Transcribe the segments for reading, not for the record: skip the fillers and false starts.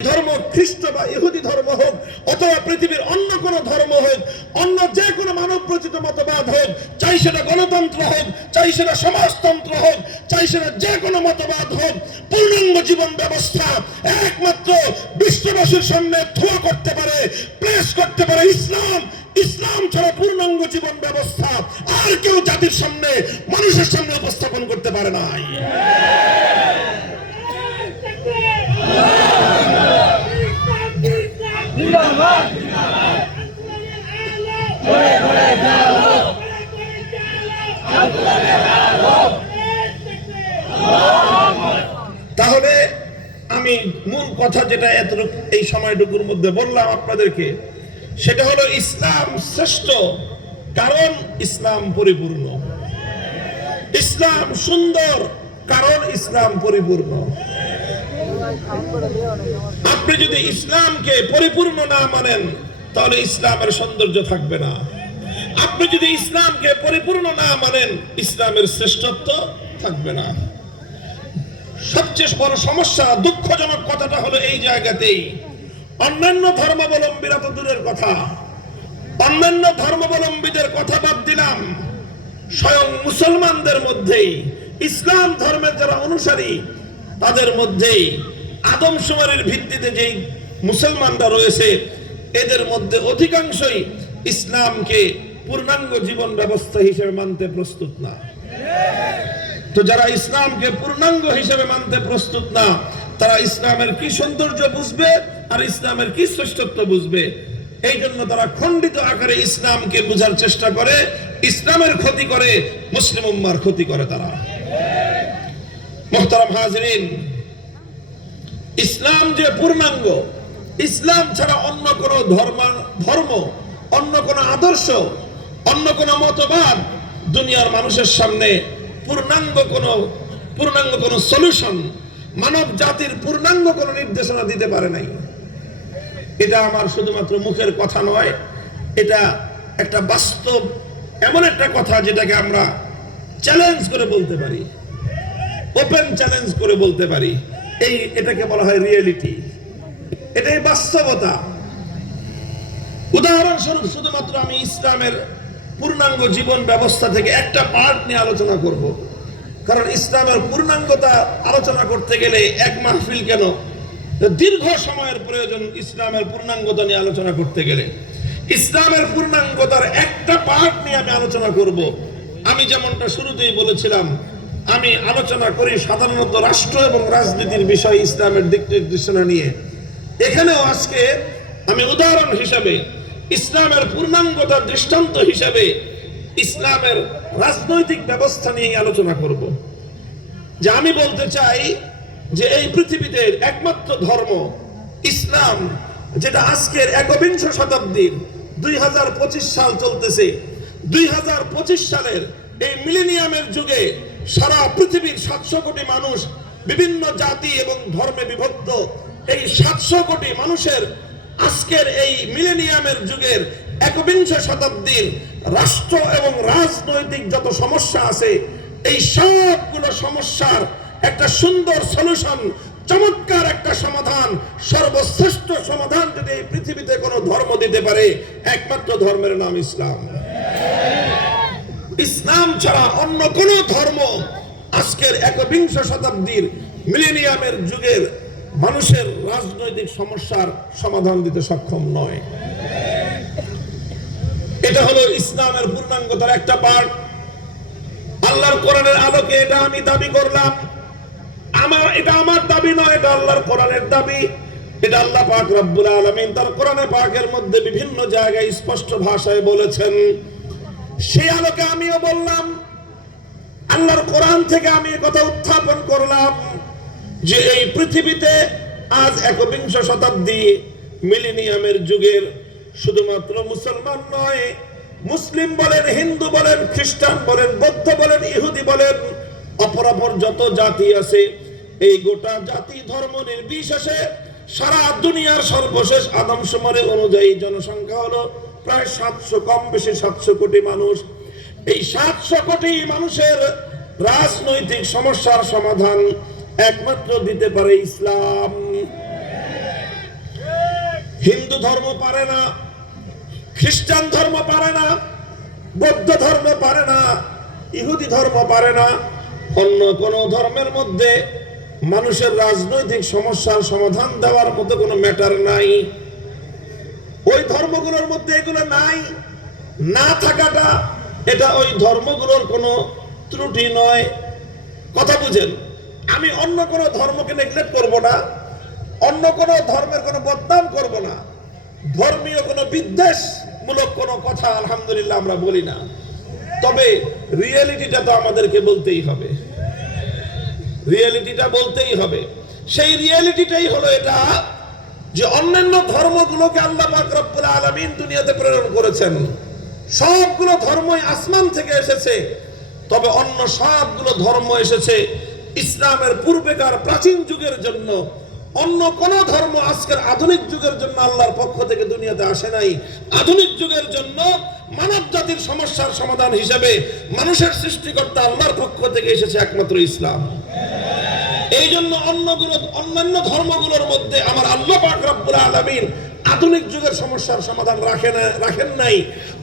ধর্ম খ্রিস্ট বা ইহুদি ধর্ম হোক অথবা পৃথিবীর অন্য কোন ধর্ম হোক, অন্য যে কোনো মানব রচিত মতবাদ হোক, চাই সেটা গণতন্ত্র হোক, চাই সেটা সমাজতন্ত্র হোক, চাই সেটা যে কোনো মতবাদ হোক, পূর্ণাঙ্গ জীবন ব্যবস্থা একমাত্র বিশ্ববাসীর সামনে ধোয়া করতে পারে, প্লেস করতে পারে ইসলাম। ইসলাম ছাড়া পূর্ণাঙ্গ জীবন ব্যবস্থা আর কেউ জাতির সামনে, মানুষের সামনে উপস্থাপন করতে পারে না। তাহলে আমি মূল কথা যেটা এতটুকু এই সময়টুকুর মধ্যে বললাম আপনাদেরকে, সেটা হলো ইসলাম শ্রেষ্ঠ কারণ ইসলাম পরিপূর্ণ, ইসলাম সুন্দর কারণ ইসলাম পরিপূর্ণ। আপনি যদি ইসলামকে পরিপূর্ণ না মানেন তাহলে ইসলামের সৌন্দর্য থাকবে না। আপনি যদি ইসলামকে পরিপূর্ণ না মানেন ইসলামের শ্রেষ্ঠত্ব থাকবে না। সবচেয়ে বড় সমস্যা, দুঃখজনক কথাটা হলো এই জায়গাতেই, অন্যান্য ধর্মাবলম্বীরা তো দূরের কথা, অন্যান্য ধর্মাবলম্বীদের কথা বাদ দিলাম, স্বয়ং মুসলমানদের মধ্যেই, ইসলাম ধর্মের যারা অনুসারী তাদের মধ্যেই আদমশুমারির ভিত্তিতে যেই মুসলমানরা রয়েছে এদের মধ্যে অধিকাংশই ইসলামকে পূর্ণাঙ্গ জীবন ব্যবস্থা হিসেবে মানতে প্রস্তুত না। তো যারা ইসলামকে পূর্ণাঙ্গ হিসেবে মানতে প্রস্তুত না, তারা ইসলামের কি সৌন্দর্য বুঝবে আর ইসলামের কি শ্রেষ্ঠত্ব বুঝবে? এই জন্য তারা খণ্ডিত আকারে ইসলামকে বোঝার চেষ্টা করে, ইসলামের ক্ষতি করে, মুসলিম উম্মার ক্ষতি করে তারা। মুহতারাম হাজিরিন, ইসলাম যে পূর্ণাঙ্গ, ইসলাম ছাড়া অন্য কোন ধর্ম, অন্য কোন আদর্শ, অন্য কোন মতবাদ দুনিয়ার মানুষের সামনে পূর্ণাঙ্গ কোন সলিউশন, মানব জাতির পূর্ণাঙ্গ কোন নির্দেশনা দিতে পারে নাই। এটা আমার শুধুমাত্র মুখের কথা নয়, এটা একটা বাস্তব এমন একটা কথা যেটাকে আমরা চ্যালেঞ্জ করে বলতে পারি, ওপেন চ্যালেঞ্জ করে বলতে পারি। এটাকে বলা হয় রিয়েলিটি, এটাই বাস্তবতা। উদাহরণস্বরূপ শুধুমাত্র আমি ইসলামের পূর্ণাঙ্গ জীবন ব্যবস্থা থেকে একটা পার্ট নিয়ে আলোচনা করব, কারণ ইসলামের পূর্ণাঙ্গতা আলোচনা করতে গেলে এক মাহফিল কেন, দীর্ঘ সময়ের প্রয়োজন। ইসলামের পূর্ণাঙ্গতা নিয়ে আলোচনা করতে গেলে ইসলামের পূর্ণাঙ্গতার একটা পার্ট নিয়ে আমি আলোচনা করব। আমি যেমনটা শুরুতেই বলেছিলাম, আমি আলোচনা করি সাধারণত রাষ্ট্র এবং রাজনীতির বিষয়, ইসলামের দিক নির্দেশনা নিয়ে। এখানেও আজকে আমি উদাহরণ হিসাবে, ইসলামের পূর্ণাঙ্গতার দৃষ্টান্ত হিসাবে ইসলামের রাজনৈতিক ব্যবস্থা নিয়ে আলোচনা করব। যে আমি বলতে চাই যে এই পৃথিবীতে একমাত্র ধর্ম ইসলাম, যেটা আজকের একবিংশ শতাব্দীর 2025 সাল চলতেছে, 2025 সালের এই মিলেনিয়ামের যুগে সারা পৃথিবীর 700 কোটি মানুষ, বিভিন্ন জাতি এবং ধর্মে বিভক্ত এই 700 কোটি মানুষের আজকের এই মিলেনিয়ামের যুগের একবিংশ শতাব্দীর রাষ্ট্র এবং রাজনৈতিক যত সমস্যা আছে, এই সবগুলো সমস্যার একটা সুন্দর সলিউশন, চমৎকার একটা সমাধান, সর্বশ্রেষ্ঠ সমাধান যদি এই পৃথিবীতে কোনো ধর্ম দিতে পারে, একমাত্র ধর্মের নাম ইসলাম। ইসলাম ছাড়া অন্য কোন ধর্ম আজকের একবিংশ শতাব্দীর মিলেনিয়ামের যুগের মানুষের রাজনৈতিক সমস্যার সমাধান দিতে সক্ষম নয়। এটা হলো ইসলামের পূর্ণাঙ্গতার একটা পার্ট। আল্লাহর কোরআনের আলোকে এটা আমি দাবি করলাম, এটা আমার দাবি নয়, এটা আল্লাহর কোরআনের দাবি। এটা আল্লাহ পাক রব্বুল আলামিন তার কোরআনে পাকের মধ্যে বিভিন্ন জায়গায় স্পষ্ট ভাষায় বলেছেন। সেই আলোকে আমিও বললাম, আল্লাহর কোরআন থেকে আমি কথা উত্থাপন করলাম যে এই পৃথিবীতে আজ একবিংশ শতাব্দী মিলেনিয়ামের যুগের শুধুমাত্র মুসলমান নয়, মুসলিম বলেন, হিন্দু বলেন, খ্রিস্টান বলেন, বৌদ্ধ বলেন, ইহুদি বলেন, অপরাপর যত জাতি আছে, এই গোটা জাতি ধর্ম নির্বিশেষে সারা দুনিয়ার সর্বশেষ আদমশুমারি অনুযায়ী জনসংখ্যা হলো প্রায় 700, কম বেশি 700 কোটি মানুষ। এই 700 কোটি মানুষের রাজনৈতিক সমস্যার সমাধান একমাত্র দিতে পারে ইসলাম। হিন্দু ধর্ম পারে না, খ্রিস্টান ধর্ম পারে না, বৌদ্ধ ধর্ম পারে না, ইহুদি ধর্ম পারে না, অন্য কোন ধর্মের মধ্যে মানুষের রাজনৈতিক সমস্যার সমাধান দেওয়ার মতো কোনো ম্যাটার নাই। ওই ধর্মগুলোর মধ্যে এগুলো নাই, না থাকাটা এটা ওই ধর্মগুলোর কোনো ত্রুটি নয়। কথা বুঝেন? আমি অন্য কোনো ধর্মকে নেগলেক্ট করব না, অন্য কোনো ধর্মের কোনো বদনাম করব না, ধর্মীয় কোনো বিদ্বেষমূলক কোনো কথা আলহামদুলিল্লাহ আমরা বলি না। তবে রিয়েলিটিটা তো আমাদেরকে বলতেই হবে, রিয়েলিটিটা বলতেই হবে। সেই রিয়েলিটিটাই হলো এটা যে অন্যান্য ধর্মগুলোকে আল্লাহ পাক রব্বুল আলামিন দুনিয়াতে প্রেরণ করেছেন। সবগুলো ধর্মই আসমান থেকে এসেছে, তবে অন্য সবগুলো ধর্ম এসেছে ইসলামের পূর্বেকার প্রাচীন যুগের জন্য। অন্য কোন ধর্ম আজকের আধুনিক যুগের জন্য আল্লাহর পক্ষ থেকে দুনিয়াতে আসে নাই। আধুনিক যুগের জন্য মানব জাতির সমস্যার সমাধান হিসেবে মানুষের সৃষ্টিকর্তা আল্লাহর পক্ষ থেকে এসেছে একমাত্র ইসলাম। এই জন্য অন্যান্য ধর্মগুলোর মধ্যে আমার আল্লাহ পাক রব্বুল আলামিন আধুনিক যুগের সমস্যার সমাধান রাখেন নাই,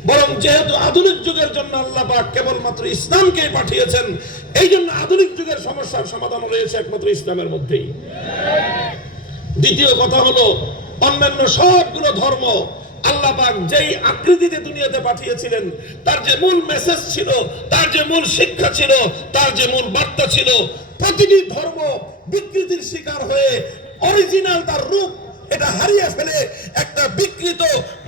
বরং যেহেতু আধুনিক যুগের জন্য আল্লাহ পাক কেবলমাত্র ইসলামকে পাঠিয়েছেন, এই জন্য আধুনিক যুগের সমস্যার সমাধান রয়েছে একমাত্র ইসলামের মধ্যেই। দ্বিতীয় কথা হলো, অন্যান্য সবগুলো ধর্ম আল্লাহ পাক যেই আকৃতিতে দুনিয়াতে পাঠিয়েছিলেন, তার যে মূল মেসেজ ছিল, তার যে মূল শিক্ষা ছিল, তার যে মূল বার্তা ছিল, প্রতিটি ধর্ম বিকৃতির শিকার হয়ে অরিজিনাল তার রূপ এটা হারিয়ে ফেলে একটা বিকৃত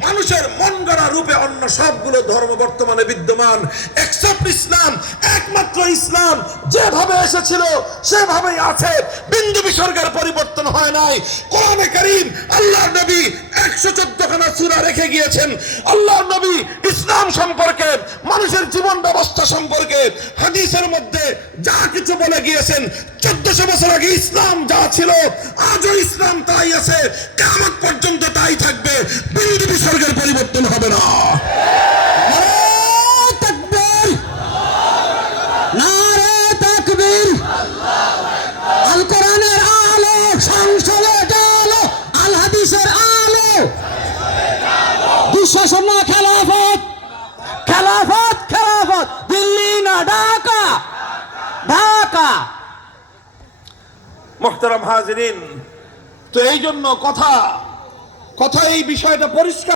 মানুষের মন গড়া রূপে অন্য সবগুলো ধর্ম বর্তমানে বিদ্যমান। এক্সেপ্ট ইসলাম, একমাত্র ইসলাম যেভাবে এসেছিল সেভাবেই আছে, বিন্দু বিসর্গের পরিবর্তন হয় নাই। কোরআনে কারীম আল্লাহর নবী 114 খানা সূরা রেখে গিয়েছেন। আল্লাহর নবী ইসলাম সম্পর্কে, মানুষের জীবন ব্যবস্থা সম্পর্কে হাদিসের মধ্যে যা কিছু বলে গিয়েছেন, 1400 বছর আগে ইসলাম যা ছিল আজও ইসলাম তাই আছে, কিয়ামত পর্যন্ত তাই থাকবে, বিন্দু বিসর্গের পরিবর্তন হবে না। নারে তাকবীর, নারে তাকবীর। আল কোরআনের আলো সংসদে আলো, আল হাদিসের আলো দুঃশাসন না খেলাফত, খেলাফত খেলাফত, দিল্লি না ঢাকা, ঢাকা। মুহতারাম হাজিরিন, তো এই জন্য কথা এই বিষয়টা পরিষ্কার।